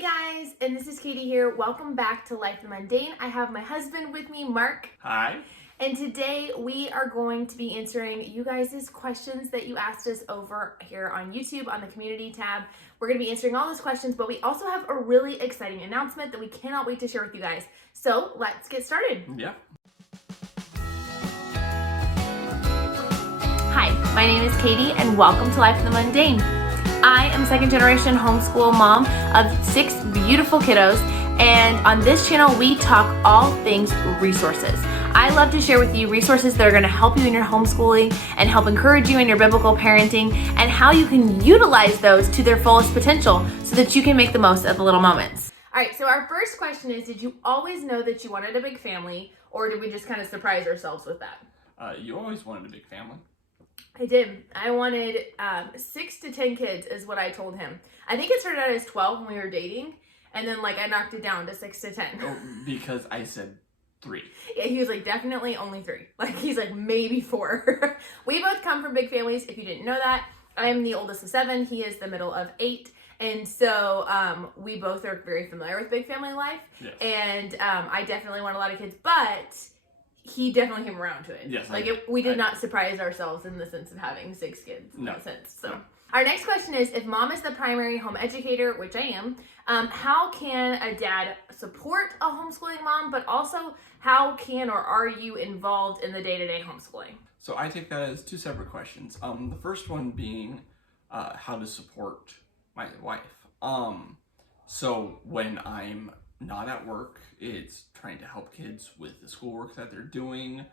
Hey guys, and this is Katie here. Welcome back to Life in Mundane. I have my husband with me, Mark. Hi. And today we are going to be answering you guys' questions that you asked us over here on YouTube on the community tab. We're going to be answering all those questions, but we also have a really exciting announcement that we cannot wait to share with you guys. So let's get started. Yeah. Hi, my name is Katie and welcome to Life in the Mundane. I am second generation homeschool mom of 6 beautiful kiddos, and on this channel we talk all things resources. I love to share with you resources that are going to help you in your homeschooling and help encourage you in your biblical parenting and how you can utilize those to their fullest potential so that you can make the most of the little moments. All right, so our first question is, did you always know that you wanted a big family, or did we just kind of surprise ourselves with that? You always wanted a big family. I did. I wanted 6 to 10 kids is what I told him. I think it started out as 12 when we were dating, and then I knocked it down to 6 to 10. Oh, because I said 3. Yeah, he was like, definitely only 3. He's like, maybe 4. We both come from big families, if you didn't know that. I'm the oldest of 7. He is the middle of 8. And so we both are very familiar with big family life. Yes. And I definitely want a lot of kids, but he definitely came around to it. Yes. We did not surprise ourselves in the sense of having 6 kids. No. In sense. So our next question is, if mom is the primary home educator, which I am, how can a dad support a homeschooling mom, but also how can or are you involved in the day-to-day homeschooling? So I take that as 2 separate questions. The first one being how to support my wife. So when I'm not at work, it's trying to help kids with the schoolwork that they're doing.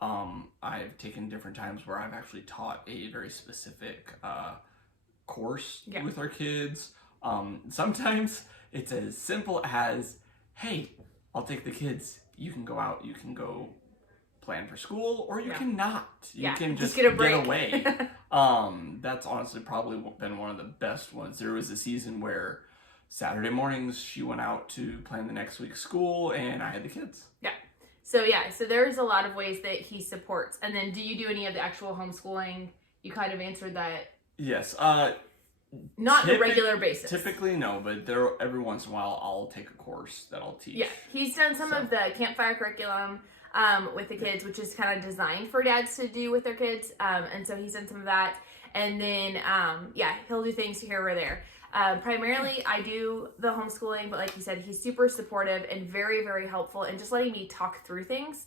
I've taken different times where I've actually taught a very specific course with our kids. Sometimes it's as simple as, hey, I'll take the kids. You can go out, you can go plan for school, or you cannot. You can just get away. That's honestly probably been one of the best ones. There was a season where Saturday mornings she went out to plan the next week's school, and I had the kids. So there's a lot of ways that he supports. And then do you do any of the actual homeschooling? You kind of answered that. Yes. Not on a regular basis. Typically, no, but every once in a while I'll take a course that I'll teach. Yeah, he's done some of the campfire curriculum with the kids, which is kind of designed for dads to do with their kids. And so he's done some of that. And then, he'll do things here or there. Primarily, I do the homeschooling, but like you said, he's super supportive and very, very helpful and just letting me talk through things,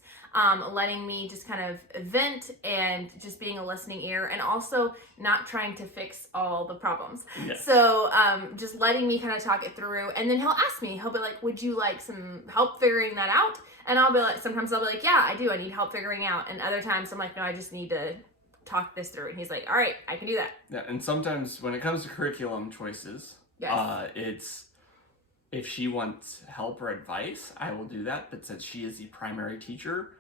letting me just kind of vent and just being a listening ear, and also not trying to fix all the problems. Yes. So just letting me kind of talk it through, and then he'll ask me, he'll be like, would you like some help figuring that out? And I'll be like, sometimes I'll be like, yeah, I do. I need help figuring out. And other times I'm like, no, I just need to talk this through. And he's like, all right, I can do that. Yeah, and sometimes when it comes to curriculum choices, it's if she wants help or advice, I will do that. But since she is the primary teacher,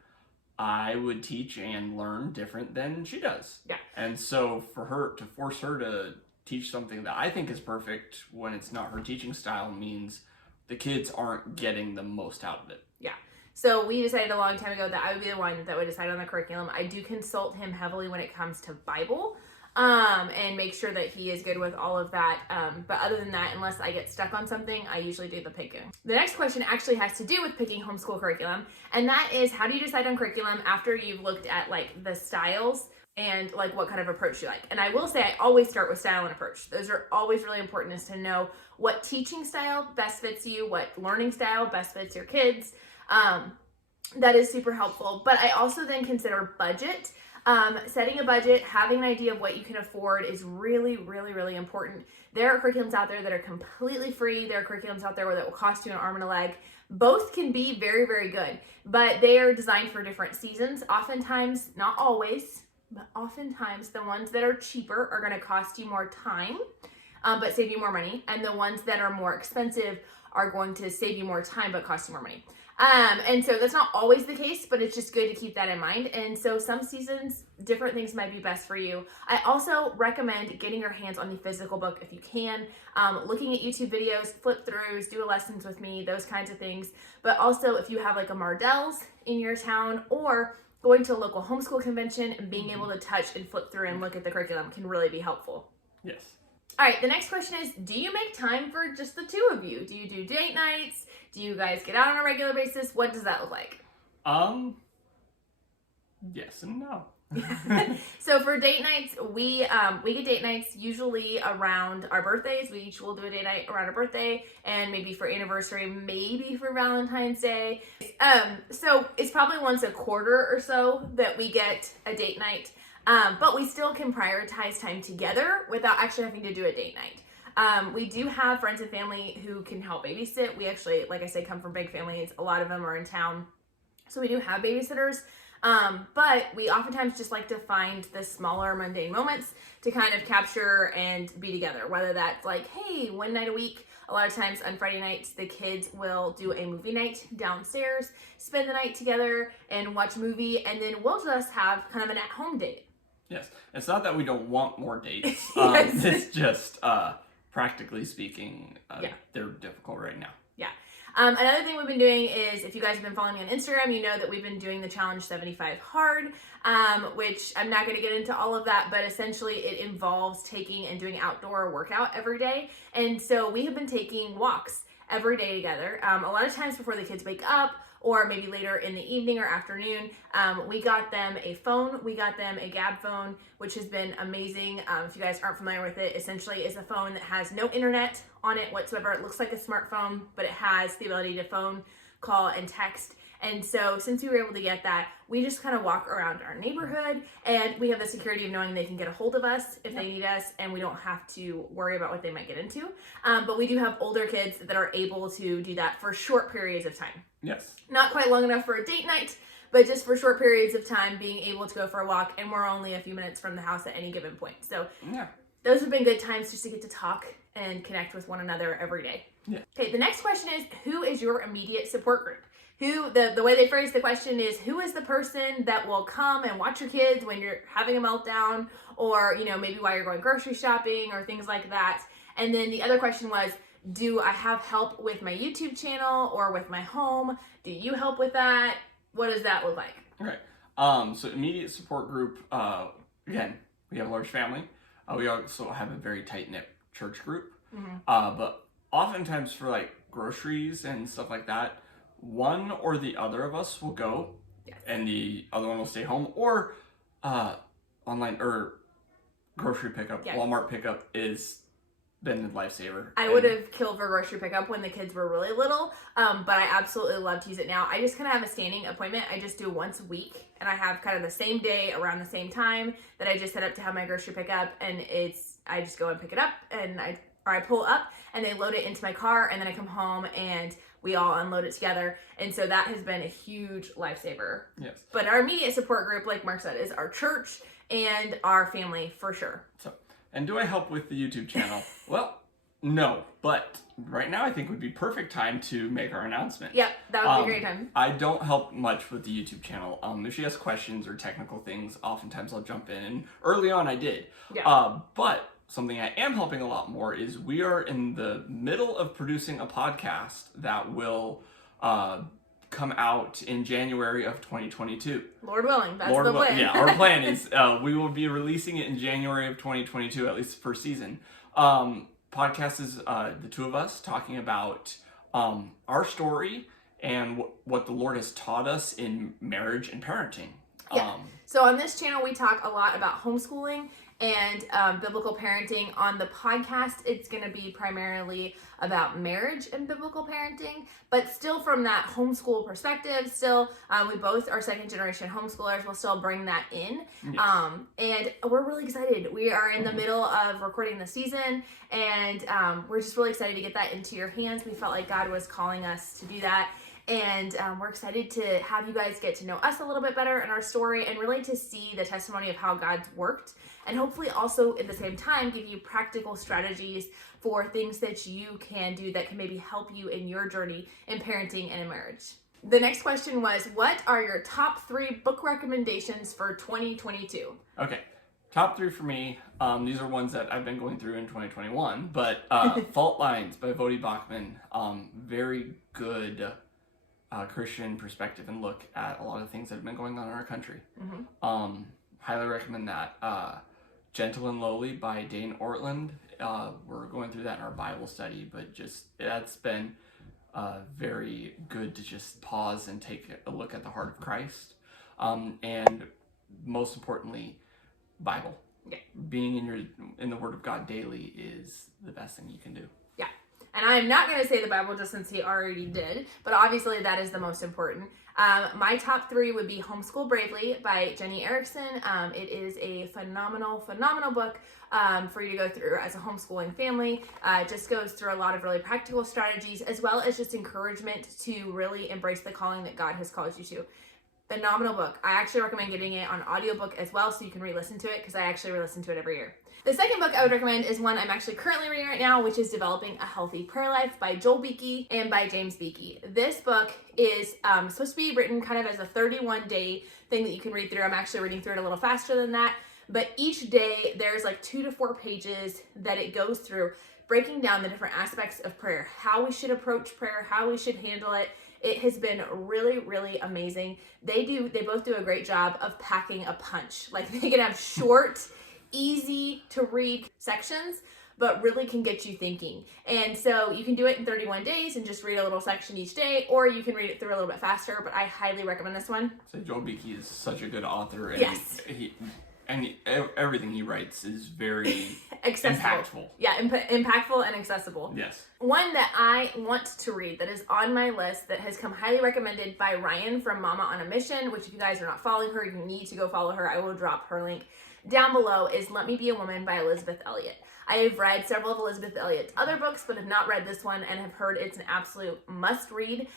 I would teach and learn different than she does. Yeah. And so for her to force her to teach something that I think is perfect when it's not her teaching style means the kids aren't getting the most out of it. Yeah. So we decided a long time ago that I would be the one that would decide on the curriculum. I do consult him heavily when it comes to Bible, and make sure that he is good with all of that. But other than that, unless I get stuck on something, I usually do the picking. The next question actually has to do with picking homeschool curriculum, and that is, how do you decide on curriculum after you've looked at the styles and what kind of approach you like? And I will say I always start with style and approach. Those are always really important, is to know what teaching style best fits you, what learning style best fits your kids. That is super helpful. But I also then consider budget. Setting a budget, having an idea of what you can afford is really, really, really important. There are curriculums out there that are completely free. There are curriculums out there that will cost you an arm and a leg. Both can be very, very good, but they are designed for different seasons. Oftentimes, not always, but oftentimes the ones that are cheaper are going to cost you more time, but save you more money. And the ones that are more expensive are going to save you more time, but cost you more money. And so that's not always the case, but it's just good to keep that in mind. And so some seasons, different things might be best for you. I also recommend getting your hands on the physical book if you can, looking at YouTube videos, flip throughs, do lessons with me, those kinds of things. But also if you have a Mardell's in your town, or going to a local homeschool convention and being able to touch and flip through and look at the curriculum can really be helpful. Yes. All right, the next question is, do you make time for just the two of you? Do you do date nights? Do you guys get out on a regular basis? What does that look like? Yes and no. So for date nights, we get date nights usually around our birthdays. We each will do a date night around our birthday, and maybe for anniversary, maybe for Valentine's Day. So it's probably once a quarter or so that we get a date night. But we still can prioritize time together without actually having to do a date night. We do have friends and family who can help babysit. We actually, like I said, come from big families. A lot of them are in town. So we do have babysitters. But we oftentimes just like to find the smaller mundane moments to kind of capture and be together. Whether that's like, hey, one night a week. A lot of times on Friday nights, the kids will do a movie night downstairs, spend the night together and watch a movie. And then we'll just have kind of an at-home date. Yes. It's not that we don't want more dates. Yes. It's just, practically speaking, they're difficult right now. Yeah. Another thing we've been doing is, if you guys have been following me on Instagram, you know that we've been doing the Challenge 75 Hard, which I'm not going to get into all of that, but essentially it involves taking and doing outdoor workout every day. And so we have been taking walks every day together. A lot of times before the kids wake up, or maybe later in the evening or afternoon. We got them a phone. We got them a Gab phone, which has been amazing. If you guys aren't familiar with it, essentially is a phone that has no internet on it whatsoever. It looks like a smartphone, but it has the ability to phone, call, and text. And so since we were able to get that, we just kind of walk around our neighborhood, and we have the security of knowing they can get a hold of us if they need us, and we don't have to worry about what they might get into. But we do have older kids that are able to do that for short periods of time. Yes. Not quite long enough for a date night, but just for short periods of time, being able to go for a walk, and we're only a few minutes from the house at any given point. So those have been good times just to get to talk and connect with one another every day. Yeah. Okay, the next question is, who is your immediate support group? Who, the way they phrase the question is, who is the person that will come and watch your kids when you're having a meltdown, or, you know, maybe while you're going grocery shopping or things like that. And then the other question was, do I have help with my YouTube channel or with my home? Do you help with that? What does that look like? Okay. So immediate support group, again, we have a large family. We also have a very tight-knit church group. But oftentimes for like groceries and stuff like that, one or the other of us will go, and the other one will stay home, or online or grocery pickup, Walmart pickup is been a lifesaver. I would have killed for grocery pickup when the kids were really little, but I absolutely love to use it now. I just kind of have a standing appointment. I just do once a week, and I have kind of the same day around the same time that I just set up to have my grocery pickup, and I just go and pick it up, and I pull up, and they load it into my car, and then I come home and we all unload it together. And so that has been a huge lifesaver. Yes. But our immediate support group, like Mark said, is our church and our family for sure. So, and do I help with the YouTube channel? Well, no, but right now I think would be perfect time to make our announcement. Yep, that would be a great time. I don't help much with the YouTube channel. If she has questions or technical things, oftentimes I'll jump in. And early on I did. Yeah. But something I am helping a lot more is we are in the middle of producing a podcast that will come out in January of 2022. Lord willing, that's the plan. Yeah, our plan is we will be releasing it in January of 2022, at least the first season. Podcast is the two of us talking about our story and what the Lord has taught us in marriage and parenting. Yeah. So on this channel, we talk a lot about homeschooling and biblical parenting. On the podcast, it's going to be primarily about marriage and biblical parenting, but still from that homeschool perspective. Still, we both are second generation homeschoolers. We'll still bring that in. Yes. And we're really excited. We are in the middle of recording the season, and we're just really excited to get that into your hands. We felt like God was calling us to do that. And we're excited to have you guys get to know us a little bit better and our story, and really to see the testimony of how God's worked, and hopefully also at the same time give you practical strategies for things that you can do that can maybe help you in your journey in parenting and in marriage. The next question was, what are your top 3 book recommendations for 2022? Okay. Top 3 for me, these are ones that I've been going through in 2021, but Fault Lines by Voddie Baucham, very good Christian perspective and look at a lot of things that have been going on in our country. Highly recommend that. Gentle and Lowly by Dane Ortland we're going through that in our Bible study, but just that's been very good to just pause and take a look at the heart of Christ. And most importantly, Bible. Yeah. Being in the Word of God daily is the best thing you can do. Yeah. And I'm not going to say the Bible just since he already did, but obviously that is the most important. My top 3 would be Homeschool Bravely by Jenny Erickson. It is a phenomenal book for you to go through as a homeschooling family. It just goes through a lot of really practical strategies, as well as just encouragement to really embrace the calling that God has called you to. Phenomenal book. I actually recommend getting it on audiobook as well, so you can re-listen to it, because I actually re-listen to it every year. The second book I would recommend is one I'm actually currently reading right now, which is Developing a Healthy Prayer Life by Joel Beakey and by James Beakey. This book is supposed to be written kind of as a 31-day thing that you can read through. I'm actually reading through it a little faster than that, but each day there's like 2 to 4 pages that it goes through, breaking down the different aspects of prayer, how we should approach prayer, how we should handle it. It has been really, really amazing. They both do a great job of packing a punch. Like, they can have short, easy to read sections, but really can get you thinking. And so you can do it in 31 days and just read a little section each day, or you can read it through a little bit faster, but I highly recommend this one. So Joel Beakey is such a good author. And yes. Everything he writes is very accessible. Impactful. Yeah, impactful and accessible. Yes. One that I want to read that is on my list that has come highly recommended by Ryan from Mama on a Mission, which if you guys are not following her, you need to go follow her. I will drop her link down below, is Let Me Be a Woman by Elizabeth Elliot. I have read several of Elizabeth Elliot's other books, but have not read this one and have heard it's an absolute must read.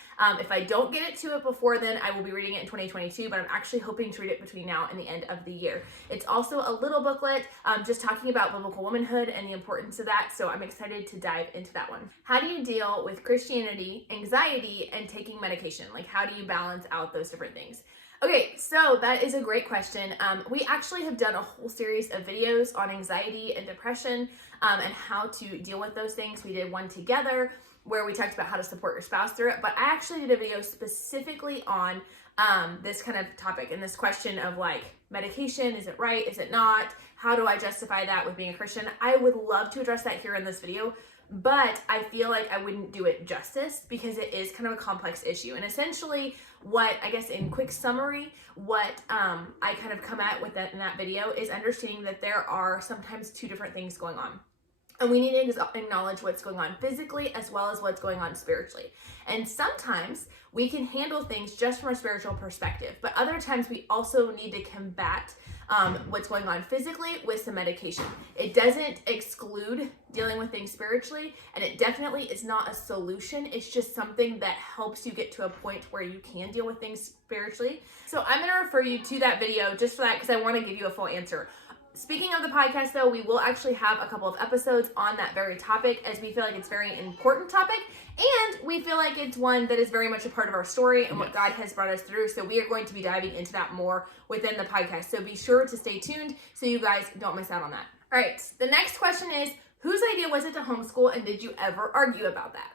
If I don't get it to it before then, I will be reading it in 2022, but I'm actually hoping to read it between now and the end of the year. It's also a little booklet just talking about biblical womanhood and the importance of that, so I'm excited to dive into that one. How do you deal with Christianity, anxiety, and taking medication? Like, how do you balance out those different things? Okay, so that is a great question. We actually have done a whole series of videos on anxiety and depression and how to deal with those things. We did one together where we talked about how to support your spouse through it, but I actually did a video specifically on this kind of topic and this question of like medication. Is it right? Is it not? How do I justify that with being a Christian? I would love to address that here in this video, but I feel like I wouldn't do it justice because it is kind of a complex issue. And essentially what, I guess in quick summary, what I kind of come at with that in that video is understanding that there are sometimes 2 different things going on. And we need to acknowledge what's going on physically as well as what's going on spiritually. And sometimes we can handle things just from a spiritual perspective, but other times we also need to combat what's going on physically with some medication. It doesn't exclude dealing with things spiritually, and it definitely is not a solution. It's just something that helps you get to a point where you can deal with things spiritually. So I'm going to refer you to that video just for that because I want to give you a full answer. Speaking of the podcast though, we will actually have a couple of episodes on that very topic as we feel like it's a very important topic and we feel like it's one that is very much a part of our story and what God has brought us through. So we are going to be diving into that more within the podcast. So be sure to stay tuned so you guys don't miss out on that. All right, the next question is, whose idea was it to homeschool and did you ever argue about that?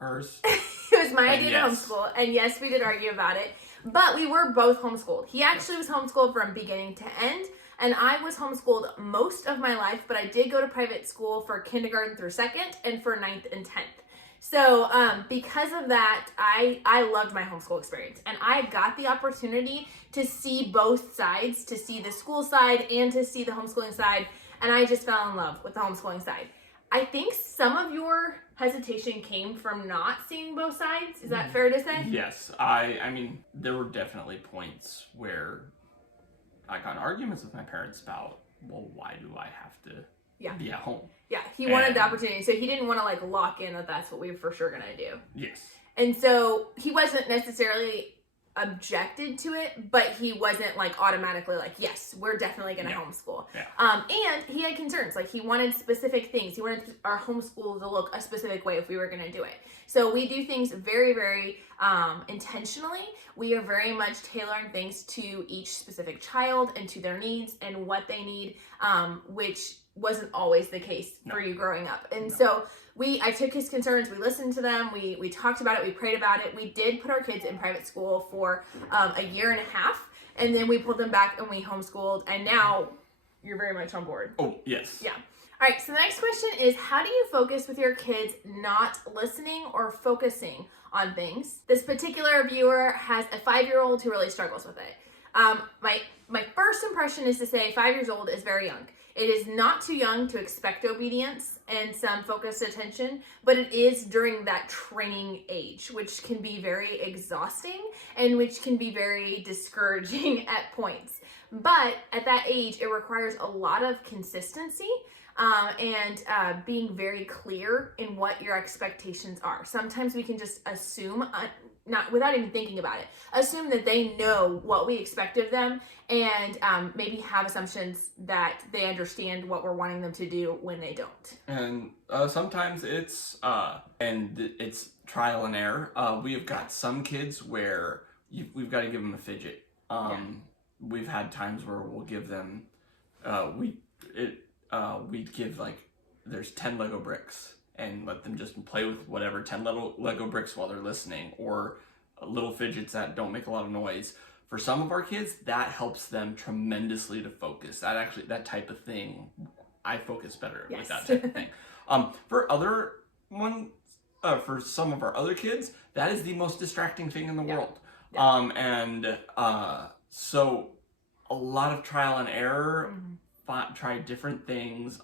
Hers. It was my idea to homeschool, and yes, we did argue about it, but we were both homeschooled. He actually was homeschooled from beginning to end, and I was homeschooled most of my life, but I did go to private school for kindergarten through 2nd and for 9th and 10th. So because of that, I loved my homeschool experience, and I got the opportunity to see both sides, to see the school side and to see the homeschooling side, and I just fell in love with the homeschooling side. I think some of your hesitation came from not seeing both sides. Is that fair to say? Yes. I mean, there were definitely points where I got in arguments with my parents about, well, why do I have to be at home? Yeah, he wanted the opportunity. So he didn't want to like lock in that that's what we were for sure going to do. Yes. And so he wasn't necessarily objected to it, but he wasn't like automatically like, yes, we're definitely going to homeschool. Yeah. And he had concerns. Like he wanted specific things. He wanted our homeschool to look a specific way if we were going to do it. So we do things very, very intentionally. We are very much tailoring things to each specific child and to their needs and what they need, which wasn't always the case for you growing up. And so I took his concerns, we listened to them, we talked about it, we prayed about it. We did put our kids in private school for a year and a half, and then we pulled them back and we homeschooled, and now you're very much on board. Oh, yes. Yeah. All right, so the next question is, how do you focus with your kids not listening or focusing on things? This particular viewer has a 5-year-old who really struggles with it. My first impression is to say 5 years old is very young. It is not too young to expect obedience and some focused attention, but it is during that training age, which can be very exhausting and which can be very discouraging at points. But at that age, it requires a lot of consistency and being very clear in what your expectations are. Sometimes we can just assume, not without even thinking about it, assume that they know what we expect of them, and maybe have assumptions that they understand what we're wanting them to do when they don't. And sometimes it's trial and error. We have got some kids where we've got to give them a fidget. We've had times where we'll give them, we'd give, like, there's 10 Lego bricks and let them just play with whatever 10 little Lego bricks while they're listening, or little fidgets that don't make a lot of noise. For some of our kids, that helps them tremendously to focus. That type of thing, I focus better with that type of thing. For some of our other kids, that is the most distracting thing in the world. So a lot of trial and error, try different things.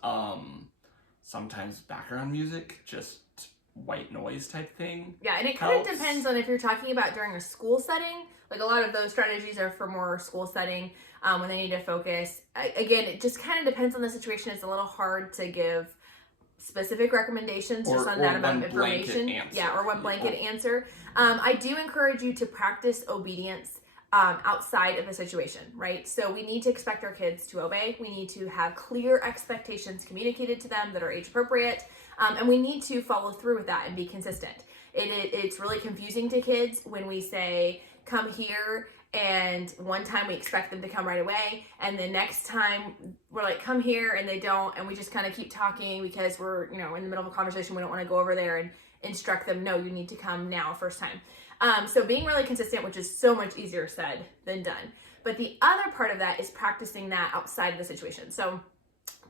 Sometimes background music, just white noise type thing. Yeah, and it kind of depends on if you're talking about during a school setting. Like, a lot of those strategies are for more school setting when they need to focus. Again, it just kind of depends on the situation. It's a little hard to give specific recommendations just on that amount of information. Or one blanket answer. I do encourage you to practice obedience outside of the situation, right? So we need to expect our kids to obey. We need to have clear expectations communicated to them that are age appropriate. And we need to follow through with that and be consistent. It's really confusing to kids when we say, come here, and one time we expect them to come right away, and the next time we're like, come here, and they don't, and we just kind of keep talking because we're, in the middle of a conversation. We don't want to go over there and instruct them, no, you need to come now, first time. So being really consistent, which is so much easier said than done. But the other part of that is practicing that outside of the situation. So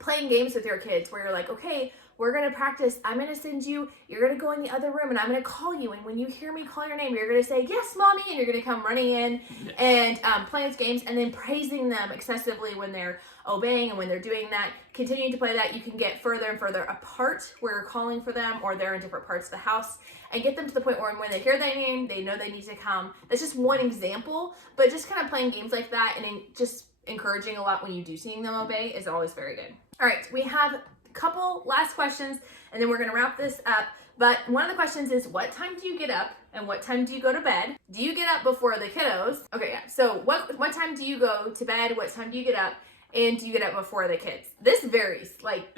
playing games with your kids where you're like, okay, we're going to practice. I'm going to send you, you're going to go in the other room and I'm going to call you. And when you hear me call your name, you're going to say, yes, mommy. And you're going to come running in and playing those games, and then praising them excessively when they're obeying and when they're doing that. Continuing to play that, you can get further and further apart where you're calling for them or they're in different parts of the house, and get them to the point where when they hear that name, they know they need to come. That's just one example, but just kind of playing games like that and just encouraging a lot when you do seeing them obey is always very good. All right, we have couple last questions and then we're going to wrap this up. But one of the questions is, what time do you get up and what time do you go to bed? Do you get up before the kiddos? Okay, yeah. So what time do you go to bed? What time do you get up? And do you get up before the kids? This varies. Like,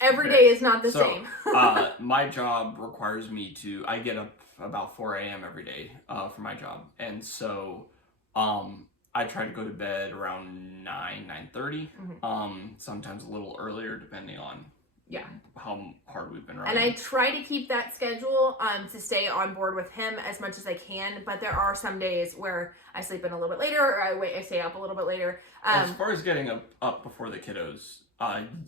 every day is not the same. My job requires me I get up about 4 a.m. every day for my job. And so I try to go to bed around 9:30. Sometimes a little earlier depending on how hard we've been running. And I try to keep that schedule to stay on board with him as much as I can, but there are some days where I sleep in a little bit later, or I stay up a little bit later. As far as getting up before the kiddos,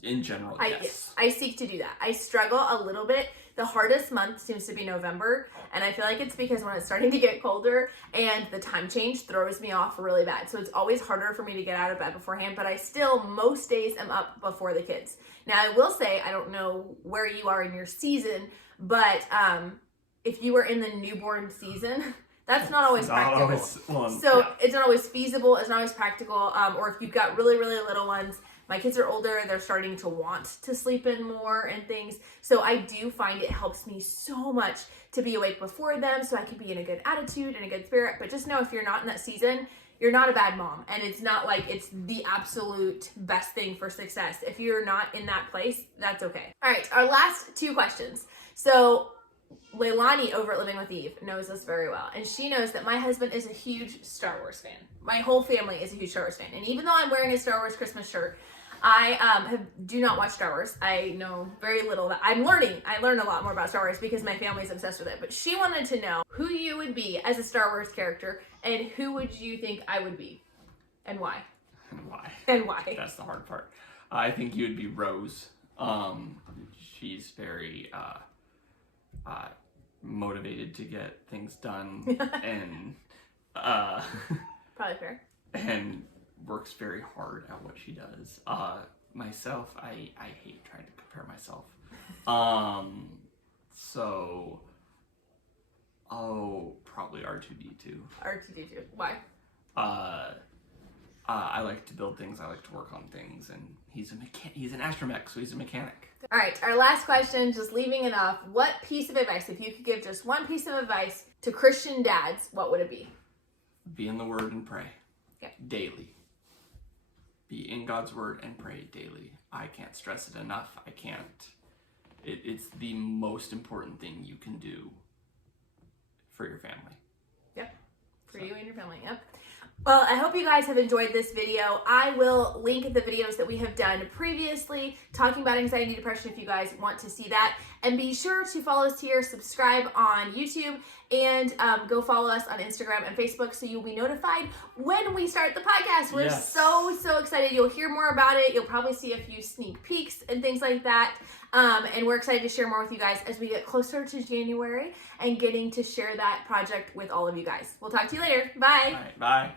in general, yes. I seek to do that. I struggle a little bit. The hardest month seems to be November, and I feel like it's because when it's starting to get colder and the time change throws me off really bad. So it's always harder for me to get out of bed beforehand, but I still most days am up before the kids. Now, I will say, I don't know where you are in your season, but if you are in the newborn season, that's not always practical. It's not always feasible, it's not always practical, or if you've got really, really little ones. My kids are older, they're starting to want to sleep in more and things. So I do find it helps me so much to be awake before them so I can be in a good attitude and a good spirit. But just know, if you're not in that season, you're not a bad mom. And it's not like it's the absolute best thing for success. If you're not in that place, that's okay. All right, our last two questions. So Leilani over at Living with Eve knows this very well. And she knows that my husband is a huge Star Wars fan. My whole family is a huge Star Wars fan. And even though I'm wearing a Star Wars Christmas shirt, I do not watch Star Wars. I know very little. I'm learning. I learn a lot more about Star Wars because my family's obsessed with it. But she wanted to know who you would be as a Star Wars character, and who would you think I would be, and why? And why? That's the hard part. I think you would be Rose. She's very motivated to get things done and probably fair. And works very hard at what she does. Myself, I hate trying to compare myself. So probably R2D2. R2D2. Why? I like to build things. I like to work on things, and he's an astromech, so he's a mechanic. All right, our last question, just leaving it off. What piece of advice, if you could give just one piece of advice to Christian dads, what would it be? Be in the Word and pray. Okay. Daily. Be in God's Word and pray daily. I can't stress it enough. I can't. It's the most important thing you can do for your family. Yep. For you and your family. Yep. Well, I hope you guys have enjoyed this video. I will link the videos that we have done previously talking about anxiety and depression if you guys want to see that. And be sure to follow us here, subscribe on YouTube, and go follow us on Instagram and Facebook so you'll be notified when we start the podcast. We're so excited. You'll hear more about it. You'll probably see a few sneak peeks and things like that. And we're excited to share more with you guys as we get closer to January and getting to share that project with all of you guys. We'll talk to you later. Bye. All right, bye.